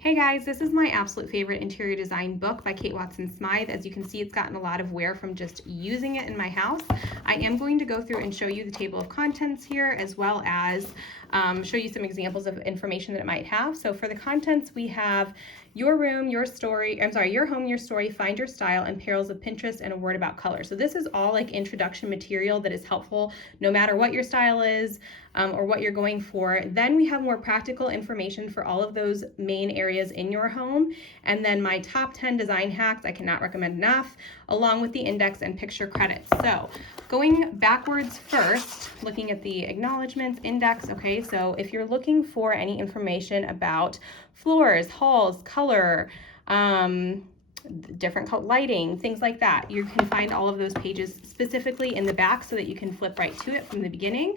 Hey guys, this is my absolute favorite interior design book by Watson Smyth. As you can see, it's gotten a lot of wear from just using it in my house. I am going to go through and show you the table of contents here, as well as show you some examples of information that it might have. So for the contents, we have your room, your story, your home, your story, find your style, and perils of Pinterest, and a word about color. So this is all like introduction material that is helpful no matter what your style is or what you're going for. Then we have more practical information for all of those main areas in your home. And then my top 10 design hacks I cannot recommend enough, along with the index and picture credits. So going backwards first, looking at the acknowledgments, index, okay, so if you're looking for any information about floors, halls, color, different lighting, things like that, you can find all of those pages specifically in the back so that you can flip right to it from the beginning.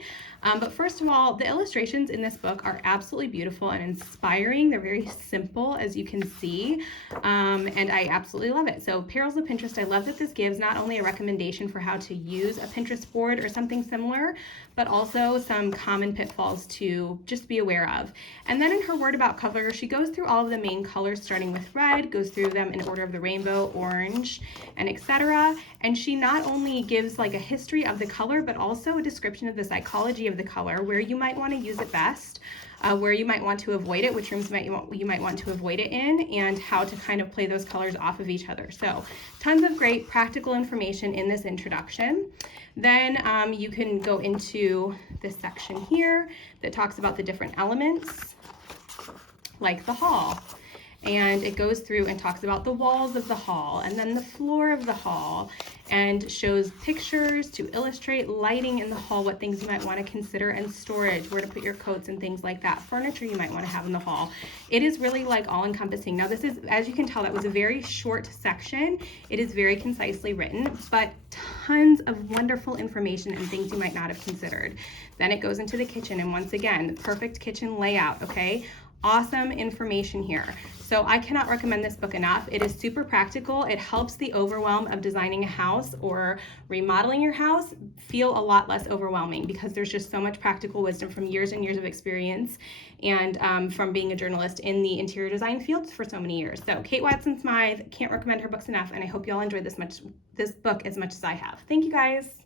But first of all, the illustrations in this book are absolutely beautiful and inspiring. They're very simple, as you can see, and I absolutely love it. So Perils of Pinterest, I love that this gives not only a recommendation for how to use a Pinterest board or something similar, but also some common pitfalls to just be aware of. And then in her word about color, she goes through all of the main colors, starting with red, goes through them in order of the rainbow, orange, and etc. And she not only gives like a history of the color, but also a description of the psychology of the color, where you might want to use it best, where you might want to avoid it, which rooms you might want to avoid it in, and how to kind of play those colors off of each other. So tons of great practical information in this introduction. Then you can go into this section here that talks about the different elements, like the hall. And it goes through and talks about the walls of the hall and then the floor of the hall, and shows pictures to illustrate lighting in the hall, what things you might want to consider, and storage, where to put your coats and things like that, furniture you might want to have in the hall. It is really like all encompassing. Now this is, as you can tell, that was a very short section. It is very concisely written, but tons of wonderful information and things you might not have considered. Then it goes into the kitchen, and once again, perfect kitchen layout, okay? Awesome information here. So I cannot recommend this book enough. It is super practical. It helps the overwhelm of designing a house or remodeling your house feel a lot less overwhelming, because there's just so much practical wisdom from years and years of experience, and from being a journalist in the interior design field for so many years. So Watson Smyth, can't recommend her books enough, and I hope you all enjoyed this book as much as I have. Thank you guys.